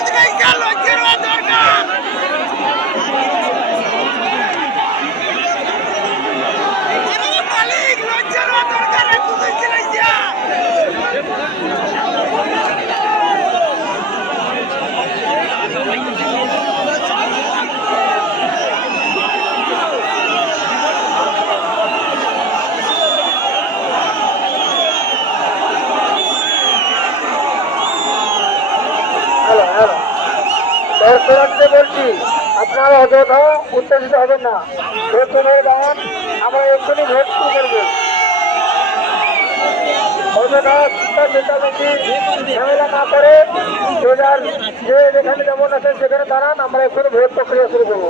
কোথায় গেল আপনাদেরকে বলছি, আপনারা অযথা উত্তেজিত হবেন না। ভোট দাম আমরা এক্ষুনি ভোট শুরু করব অযথা চিন্তা চেঁচামেচি ঝামেলা না করে যে যেখানে যেমন আছে সেখানে দাঁড়ান, আমরা এক্ষুনি ভোট প্রক্রিয়া শুরু করব।